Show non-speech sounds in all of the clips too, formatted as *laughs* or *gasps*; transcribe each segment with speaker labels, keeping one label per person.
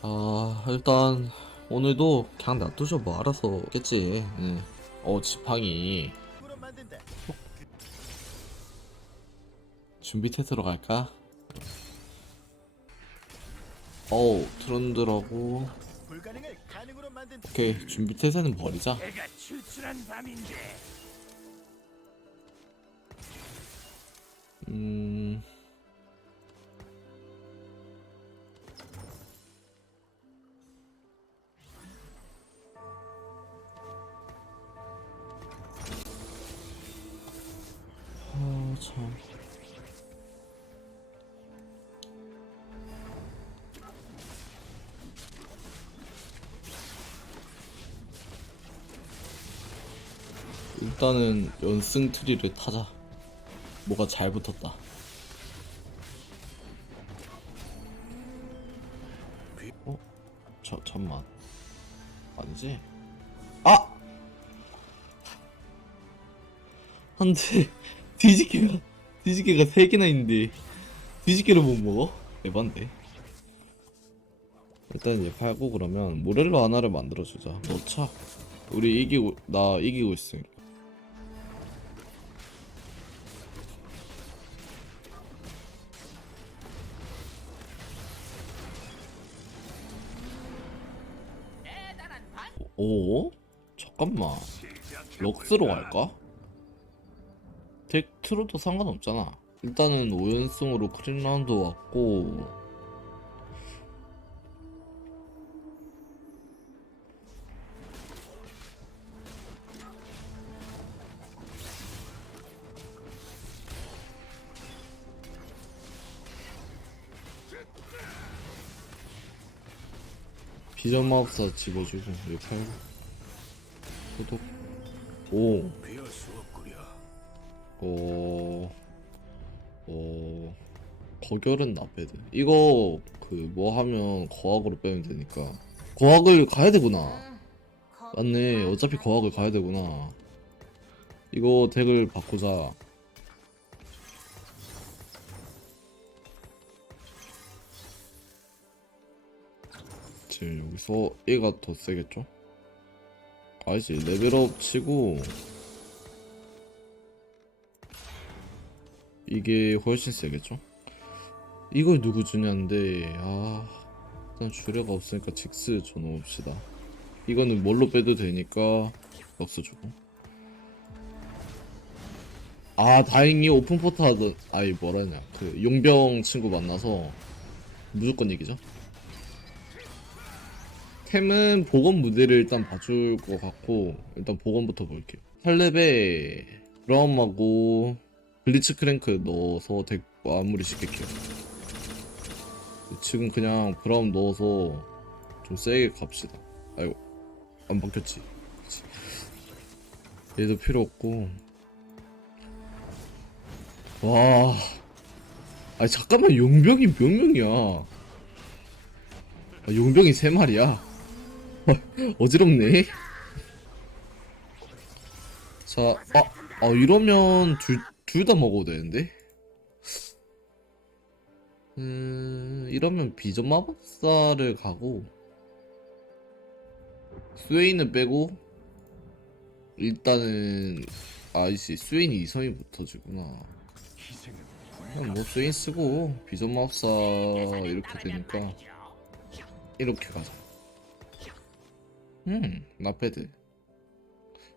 Speaker 1: 자 일단 오늘도 그냥 놔두죠 뭐 알아서 겠지 응. 어 지팡이 준비 태세로 갈까? 어우 트런드라고. 오케이 준비 태세는 버리자 음... 참. 일단은 연승 트리를 타자. 뭐가 잘 붙었다. 어? 저, 잠만. 아니지? 아! 안 돼. 뒤집개가, 뒤집개가 3개나 있는데, 뒤집개를 못 먹어? 에반데. 일단 이제 팔고 그러면, 모렐로 하나를 만들어주자. 넣자. 우리 이기고, 나 이기고 있으니까. 오? 잠깐만. 럭스로 갈까? 덱트로도 상관없잖아. 일단은 5연승으로 크린 라운드 왔고 비전 마법사 집어주고 여기 팔고 소독 오. 어... 어... 거결은 나빼드 이거 그 뭐 하면 거학으로 빼면 되니까. 거학을 가야 되구나. 맞네. 어차피 거학을 가야 되구나. 이거 덱을 바꾸자. 지금 여기서 얘가 더 세겠죠? 아니지 레벨업 치고 이게 훨씬 세겠죠? 이걸 누구 주냐인데 아 일단 주례가 없으니까 직스 줘놓읍시다. 이거는 뭘로 빼도 되니까 럭스 주고. 아 다행히 오픈포트 하던 아이 뭐라냐. 그 용병 친구 만나서 무조건 이기죠? 템은 보건 무대를 일단 봐줄 것 같고 일단 보건부터 볼게요. 8렙에 브라움하고 블리츠 크랭크 넣어서 덱 마무리 시킬게요. 지금 그냥 브라움 넣어서 좀 세게 갑시다. 아이고 안 바뀌었지. 그치. 얘도 필요 없고. 와. 아니 잠깐만 용병이 몇 명이야? 아, 용병이 세 마리야? *laughs* 어지럽네. 자, 아, 아 이러면 둘 둘 다 먹어도 되는데? 음, 이러면 비전 마법사를 가고 스웨인은 빼고 일단은 아이씨 스웨인이 이성이 붙어지구나. 그냥 뭐 스웨인 쓰고 비전 마법사 이렇게 되니까 이렇게 가자. 음 나패드.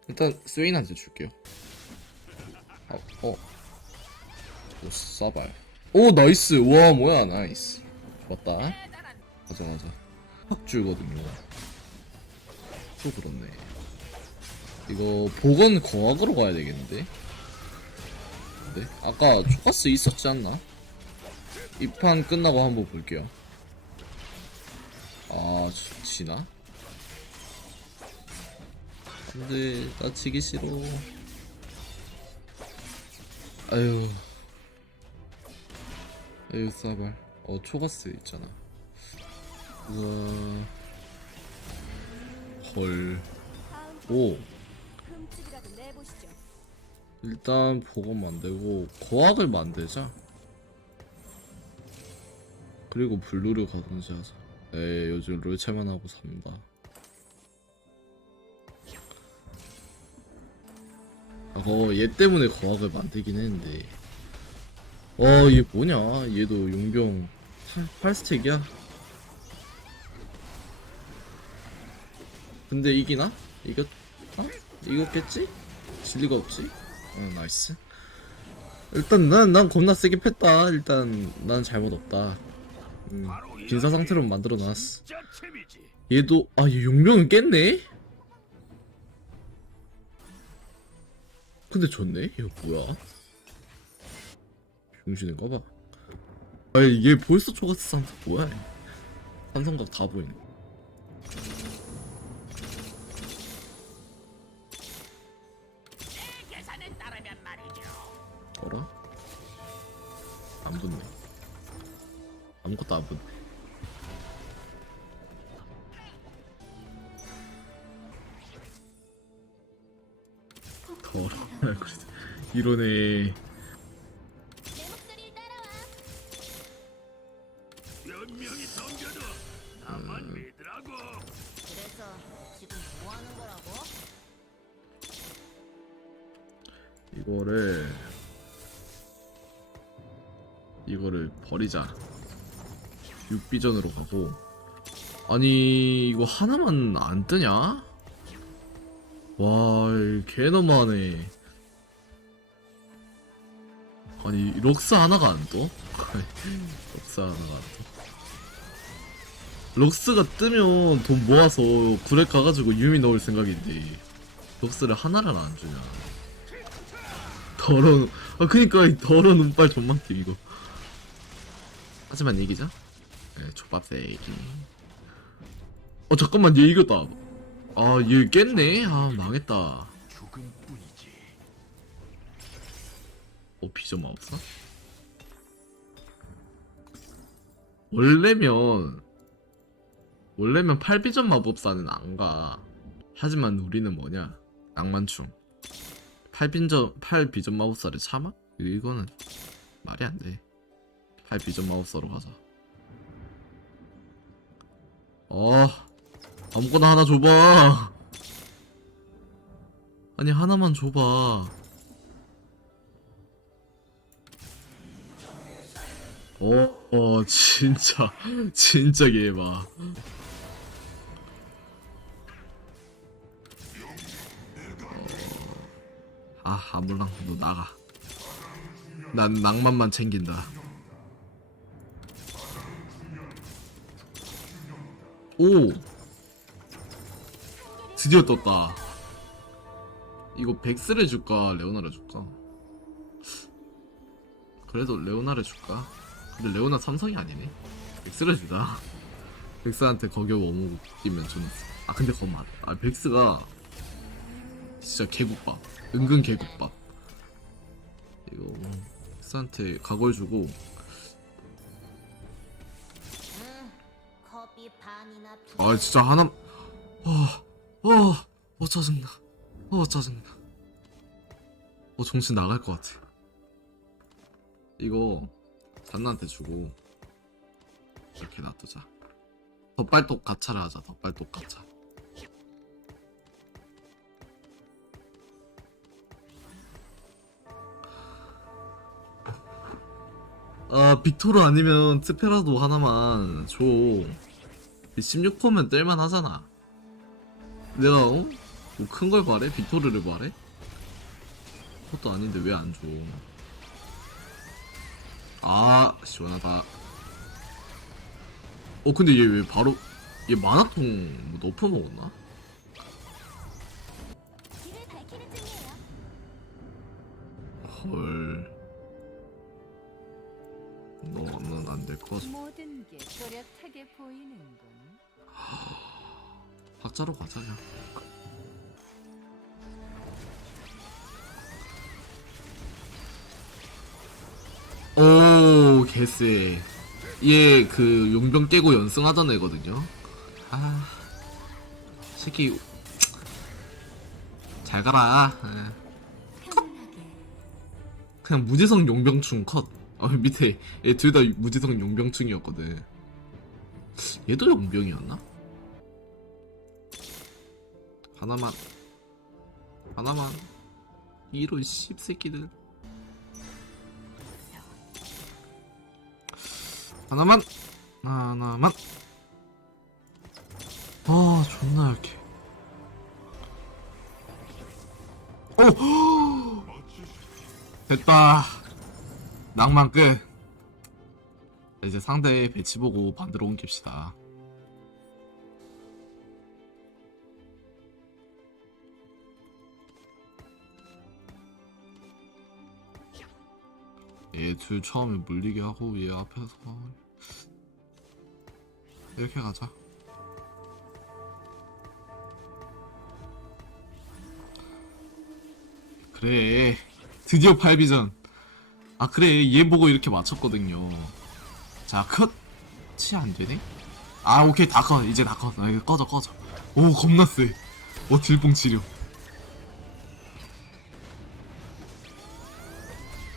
Speaker 1: 일단 스웨인한테 줄게요 아, 어. 오, 싸발. 오, 나이스. 와, 뭐야, 나이스. 좋았다. 가자, 가자. 확 줄거든요. 또 그렇네. 이거, 복은 거학으로 가야 되겠는데? 네? 아까 초가스 있었지 않나? 이 판 끝나고 한번 볼게요. 아, 지- 지나? 근데, 나 지기 싫어. 아유. 아유 싸발. 어 초가스 있잖아. 우와. 헐오. 일단 보건 만들고 거학을 만들자. 그리고 블루를 가든지 하자. 네 요즘 롤체만 하고 삽니다 어, 얘 때문에 거학을 만들긴 했는데 와얘 뭐냐 얘도 용병 8, 8스택이야 근데 이기나? 이겼.. 어? 이겼겠지? 질 리가 없지? 어 나이스 일단 난, 난 겁나 세게 팼다 일단 난 잘못 없다 음, 빈사 상태로 만들어 놨어. 얘도 아 얘 용병은 깼네? 근데 졌네? 이거 뭐야? 병신인가봐 아니 얘 벌써 초가스 상태 뭐야 얘. 한성각 다 보이네. 어라? 안 붙네 아무것도 안 붙네 더러 *laughs* 이러네
Speaker 2: 거라고?
Speaker 1: 이거를 이거를 버리자 6비전으로 가고 아니 이거 하나만 안 뜨냐? 와 개너무하네. 아니 럭스 하나가 안 떠? *laughs* 럭스 하나가 안 떠? 럭스가 뜨면 돈 모아서 구렉 가가지고 유미 넣을 생각인데 럭스를 하나를 안 주냐? 더러운 아 그니까 이 더러운 운빨 존망팀 이거. 하지만 이기자. 예 족밥 세기. 어 잠깐만 얘 이겼다 아 얘 깼네? 아 망했다. 어 비전 마법사 원래면 원래면 8비전 마법사는 안 가. 하지만 우리는 뭐냐? 낭만충. 8비전 8비전 마법사를 참아? 이거는 말이 안 돼. 8비전 마법사로 가자. 어 아무거나 하나 줘봐 아니 하나만 줘봐 어, 어, 진짜, *laughs* 진짜 개봐. 아, 아무랑 너 나가. 난 낭만만 챙긴다. 오! 드디어 떴다. 이거 백스를 줄까, 레오나를 줄까? 그래도 레오나를 줄까? 근데 레오나 삼성이 아니네. 백스를 주자. *laughs* 백스한테 거겨 워무 끼면 좀. 아 근데 그건 맞아. 아 백스가 진짜 개국밥. 은근 개국밥. 이거 백스한테 각오를 주고. 아 진짜 하나. 아, 아, 어 짜증나. 어 짜증나. 어 정신 나갈 것 같아. 이거 잔나한테 주고 이렇게 놔두자. 덧발톱 가차를 하자. 덧발톱 가차. 아 빅토르 아니면 스페라도 하나만 줘. 16%면 뜰만 하잖아. 내가 어? 뭐큰 걸 바래? 빅토르를 바래? 그것도 아닌데 왜 안 줘? 아 시원하다. 어 근데 얘 왜 바로 얘 만화통 뭐 너프 먹었나? 헐. 너는 안될 것 같아.
Speaker 3: 모든 게 또렷하게 보이는군.
Speaker 1: 학자로 가자 그냥. 오 개쎄. 얘그 용병 깨고 연승하던 애거든요. 아 새끼 잘 가라. 예.
Speaker 2: 편안하게.
Speaker 1: 그냥 무지성 용병충 컷. 어 밑에 얘 둘 다 무지성 용병충이었거든. 얘도 용병이었나? 하나만. 하나만. 이런 씹새끼들. 하나만. 하나만. 아 존나 약해. 오 *gasps* 됐다. 낭만 끝. 이제 상대 배치 보고 반대로 옮깁시다 얘 둘 처음에 물리게 하고 얘 앞에서 이렇게 가자. 그래. 드디어 팔비전. 아 그래. 얘 보고 이렇게 맞췄거든요. 자 컷이 안되네? 아 오케이. 다컷. 이제 다컷. 아, 이거 꺼져 꺼져. 오 겁나 쎄어 딜뽕 치료.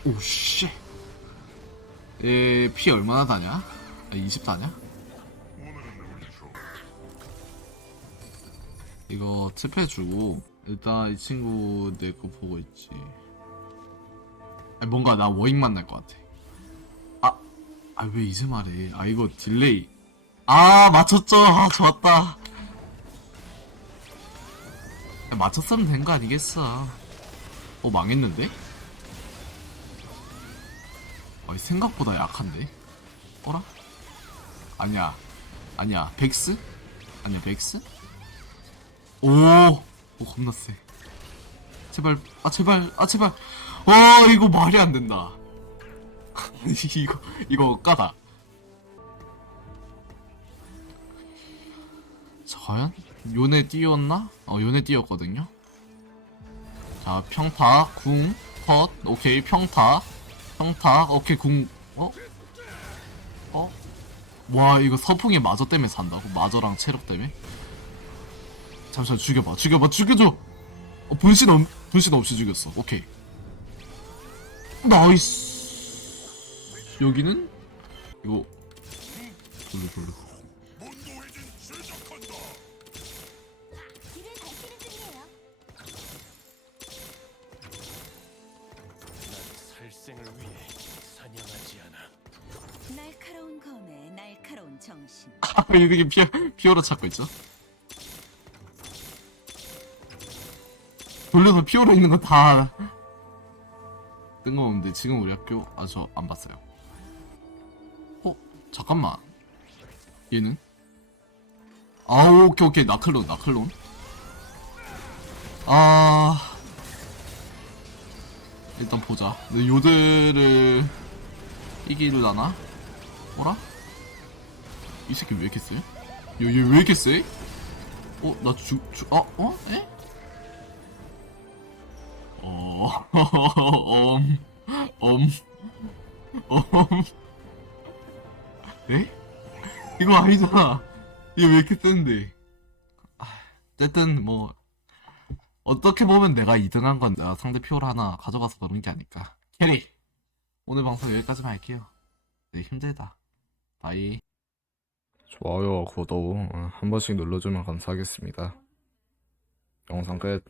Speaker 1: 오씨 얘 피 얼마나 다냐? 아, 20 다냐? 이거 tip해 주고 일단 이 친구 내 거 보고 있지. 뭔가 나 워잉 만 날 것 같아. 아, 아 왜 이제 말해? 아 이거 딜레이. 아 맞췄죠. 아 좋았다. 야, 맞췄으면 된 거 아니겠어. 어 망했는데? 아 생각보다 약한데 어라? 아니야 아니야 백스? 아니야 백스? 오, 오 겁나 세. 제발, 아 제발, 아 제발. 와 이거 말이 안 된다. *laughs* 이거 이거 까다. 과연 요네 띄었나? 어 요네 띄었거든요. 자 평타 궁 컷. 오케이 평타 평타? 오케이 궁 어? 어? 와 이거 서풍이 마저 때문에 산다고? 마저랑 체력 때문에? 잠시만 죽여봐. 죽여봐. 죽여줘! 어, 분신, 없, 분신 없이 죽였어. 오케이. 나이스! 여기는? 이거 돌려 돌려 이게 피어, 피어로 찾고 있죠 돌려서 피어로 있는 거 다 뜬금없는데 지금 우리 학교 아 저 안 봤어요 어? 잠깐만 얘는? 아 오케이 오케이 나클론 나클론 아 일단 보자 근데 요들을 이기려나? 어라? 이 새끼 왜 이렇게 세? 얘, 얘왜 이렇게 세? 어? 나 죽, 죽, 아, 어? 에? 어, *laughs* 엄, 엄, 엄. 에? 이거 아니잖아. 이거 왜 이렇게 센데? 아, 어쨌든, 뭐, 어떻게 보면 내가 2등한 건 내가 상대 표를 하나 가져가서 그런 게 아닐까. 캐리! 오늘 방송 여기까지만 할게요. 네, 힘들다. 바이.
Speaker 4: 좋아요와 구독 어, 한 번씩 눌러주면 감사하겠습니다. 영상 끝.